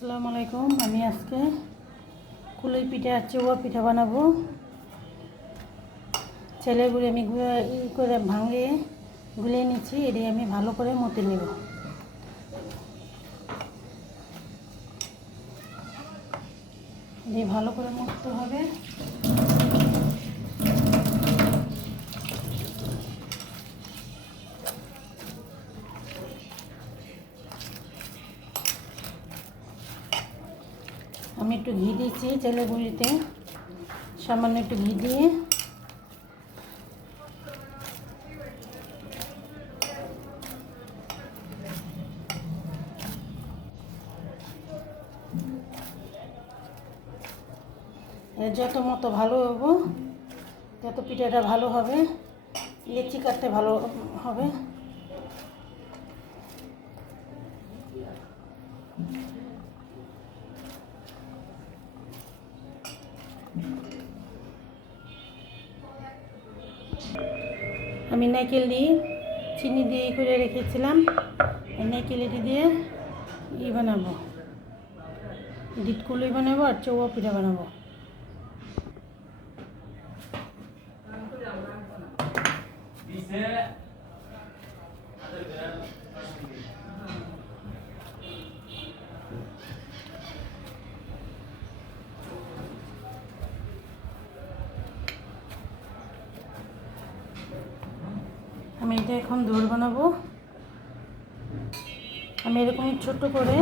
আসসালামু আলাইকুম। আমি আজকে কুলই পিঠা চৌয়া পিঠা বানাবো। ছেলেগুলো আমি করে ভাঙে গুলিয়ে নিচ্ছি। এটি আমি ভালো করে মতে নেব। এটি ভালো করে মতে হবে। আমি একটু ঘি দিয়েছি ছেলেগুলিতে, সামান্য একটু ঘি দিয়ে যত মতো ভালো হবো তত পিঠাটা ভালো হবে, লেচি কাটতে ভালো হবে। আমি নারকেল দিয়ে চিনি দিয়ে করে রেখেছিলাম। এই নারকেলটি দিয়ে বানাবো, ডিটকুলি বানাবো আর চৌয়া পিঠা বানাবো। আমি এটা এখন দোল বানাবো। আমি এরকম ছোট করে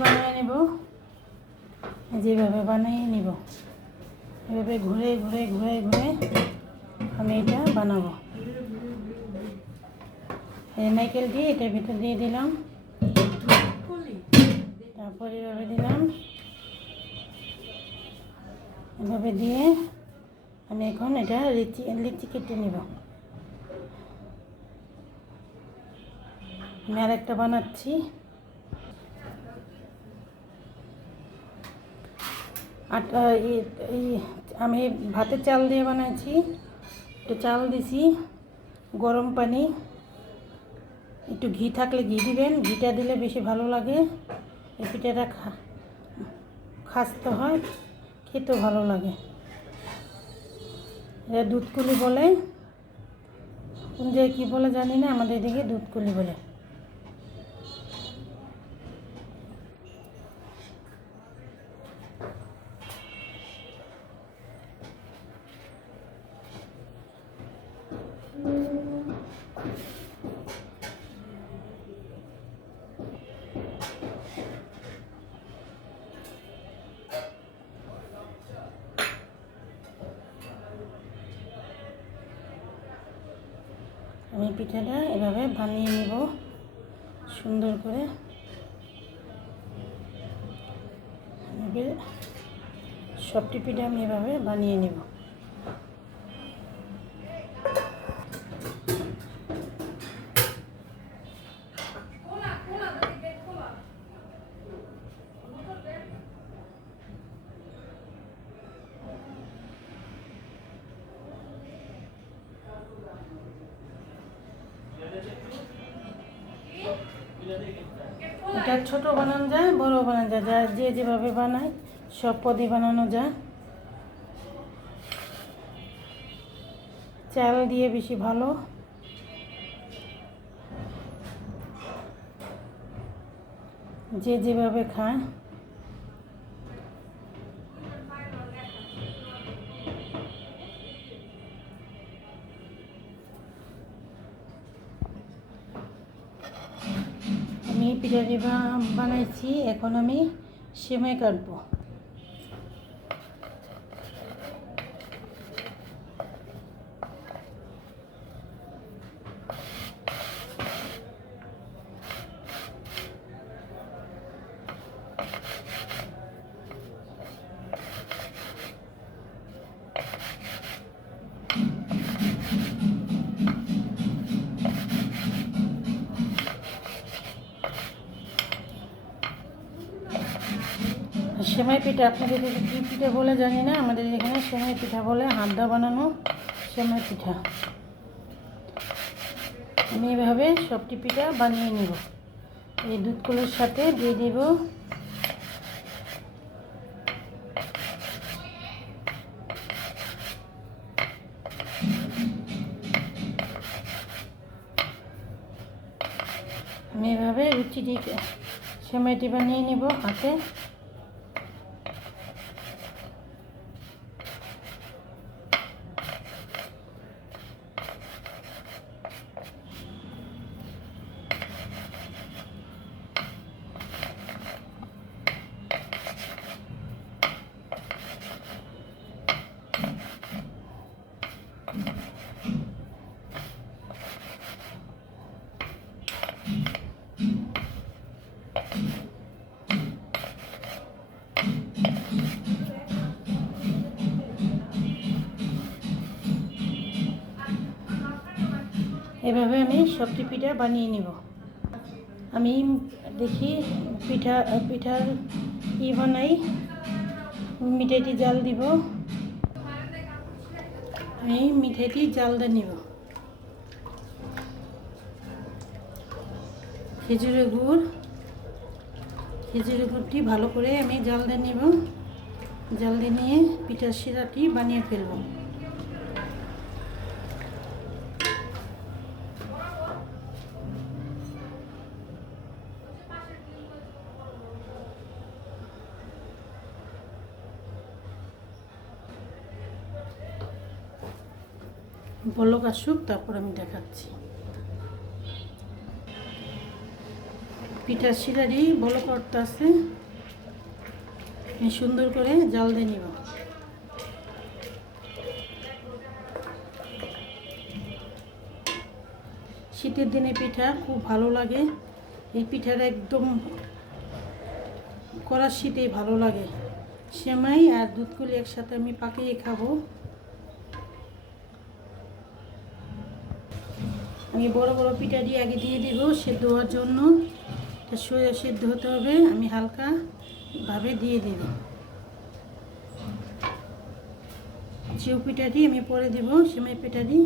বানিয়ে নেব, যেভাবে বানিয়ে নেব এভাবে ঘুরে ঘুরে ঘুরে ঘুরে আমি এটা বানাবো। নারকেল দিয়ে এটার ভিতর দিয়ে দিলাম, তারপর এভাবে দিলাম, এভাবে দিয়ে আমি এখন এটা লিচি কেটে নেব। আমি আরেকটা বানাচ্ছি। আমি ভাতের চাল দিয়ে বানাচ্ছি। একটু চাল দিছি, গরম পানি, একটু ঘি থাকলে ঘি দিবেন, ঘিটা দিলে বেশি ভালো লাগে। এই পিঠাটা খাসতে হয়, খেতেও ভালো লাগে। এটা দুধকুলি বলে, কোন জায়গায় কী বলে জানি না, আমাদের এদিকে দুধকুলি বলে। আমি পিঠাটা এভাবে বানিয়ে নেব সুন্দর করে। সবটি পিঠা আমি এভাবে বানিয়ে নেব। এটা ছোট বানানো যায়, বড় বানানো যায়, যে যেভাবে বানায় সব পদই বানানো যায়। চাল দিয়ে বেশি ভালো। যে যেভাবে খায়। আমি পিঠাটি বানাইছি, এখন আমি সেমাই কাটবো। সেমাই পিঠা আপনাদের এদিকে কী পিঠা বলে জানি না, আমাদের এখানে সেমাই পিঠা বলে, হাত দা বানানো সেমাই পিঠা। আমি এভাবে সবটি পিঠা বানিয়ে নেব। এই দুধগুলোর সাথে দিয়ে দেব এভাবে লুচিটি সেমাইটি বানিয়ে নিব হাতে। এভাবে আমি সবটি পিঠা বানিয়ে নিব। আমি দেখি পিঠার বানাই। মিঠাইটি জাল দিব। আমি মিঠাইটি জাল দিয়ে নিব। খেজুরের গুড়টি ভালো করে আমি জাল দিয়ে নিব। জাল দিয়ে নিয়ে পিঠার শিরাটি বানিয়ে ফেলব। বলক আসুক, তারপর আমি দেখাচ্ছি। পিঠার শিরাটি বলক করতে আছে, সুন্দর করে জাল দিয়ে নিব। শীতের দিনে পিঠা খুব ভালো লাগে। এই পিঠাটা একদম কড়ার শীতেই ভালো লাগে। সেমাই আর দুধকুলি একসাথে আমি পাকিয়ে খাবো। আমি বড় বড় পিঠাটি আগে দিয়ে দিব সেদ্ধ হওয়ার জন্য। সোজা সেদ্ধ হতে হবে, আমি হালকা ভাবে দিয়ে দিব। চেউ পিঠাটি আমি পরে দিব, সেমাই পিঠাটি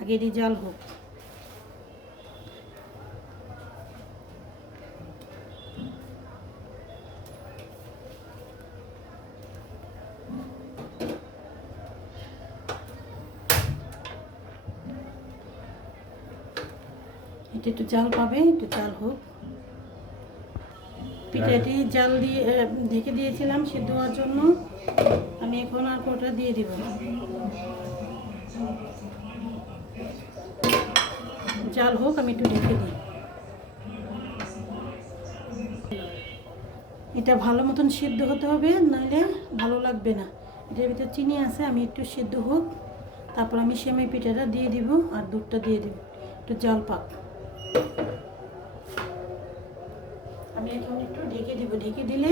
আগে দিয়ে জাল হোক। এটা একটু জাল পাবে, একটু জাল হোক। পিঠাটি জাল দিয়ে ঢেকে দিয়েছিলাম সিদ্ধ হওয়ার জন্য। আমি এখন আর কোটা দিয়ে দিব। জাল হোক, আমি একটু ঢেকে দিই। এটা ভালো মতন সিদ্ধ হতে হবে, নাহলে ভালো লাগবে না। এটার ভিতরে চিনি আছে, আমি একটু সিদ্ধ হোক, তারপর আমি সেমাই পিঠাটা দিয়ে দিব আর দুধটা দিয়ে দিব। একটু জাল পাক। আমি এখন একটু ঢেকে দিব, ঢেকে দিলে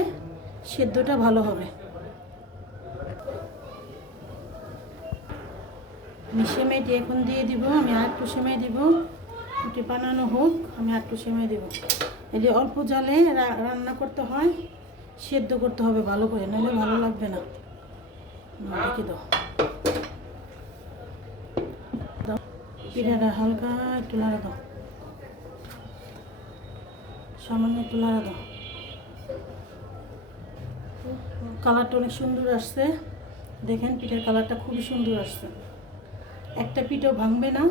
সেদ্ধটা ভালো হবে। আমি সেমাইটি এখন দিয়ে দিব। আমি আর একটু সেমাই দিব, একটু বানানো হোক, আমি আর একটু সেমাই দেব। এই যে অল্প জালে রান্না করতে হয়, সেদ্ধ করতে হবে ভালো করে, নাহলে ভালো লাগবে না। ঢেকে দাও। পিঠাটা হালকা একটু নাড়া দাও, সামান্য একটু নাড়া দাও। কালারটা অনেক সুন্দর আসছে, দেখেন পিঠার কালারটা খুবই সুন্দর আসছে। একটা পিঠাও ভাঙবে না,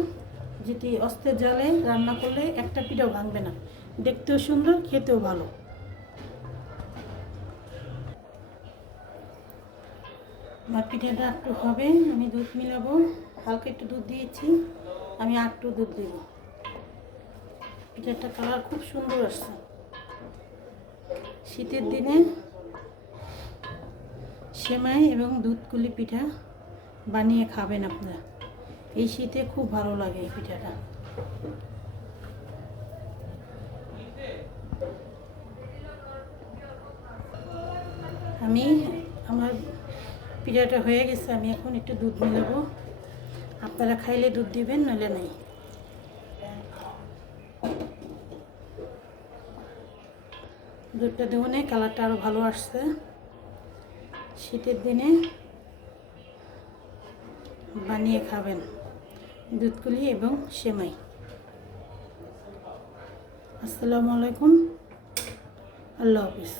যেটি অস্তের জালে রান্না করলে একটা পিঠাও ভাঙবে না। দেখতেও সুন্দর, খেতেও ভালো। আমার পিঠাটা একটু হবে, আমি দুধ মিলাবো। হালকা একটু দুধ দিয়েছি, আমি আর একটু দুধ দেব। পিঠাটা কালার খুব সুন্দর আসছে। শীতের দিনে সেমাই এবং দুধকুলি পিঠা বানিয়ে খাবেন আপনারা। এই শীতে খুব ভালো লাগে এই পিঠাটা। আমার পিঠাটা হয়ে গেছে, আমি এখন একটু দুধ মিলাবো। আপনারা খাইলে দুধ দিবেন, নইলে নেই। দুধটা দেবো না, কালারটা আরও ভালো আসছে। শীতের দিনে বানিয়ে খাবেন দুধকুলি এবং সেমাই। আসসালামু আলাইকুম, আল্লাহ হাফিজ।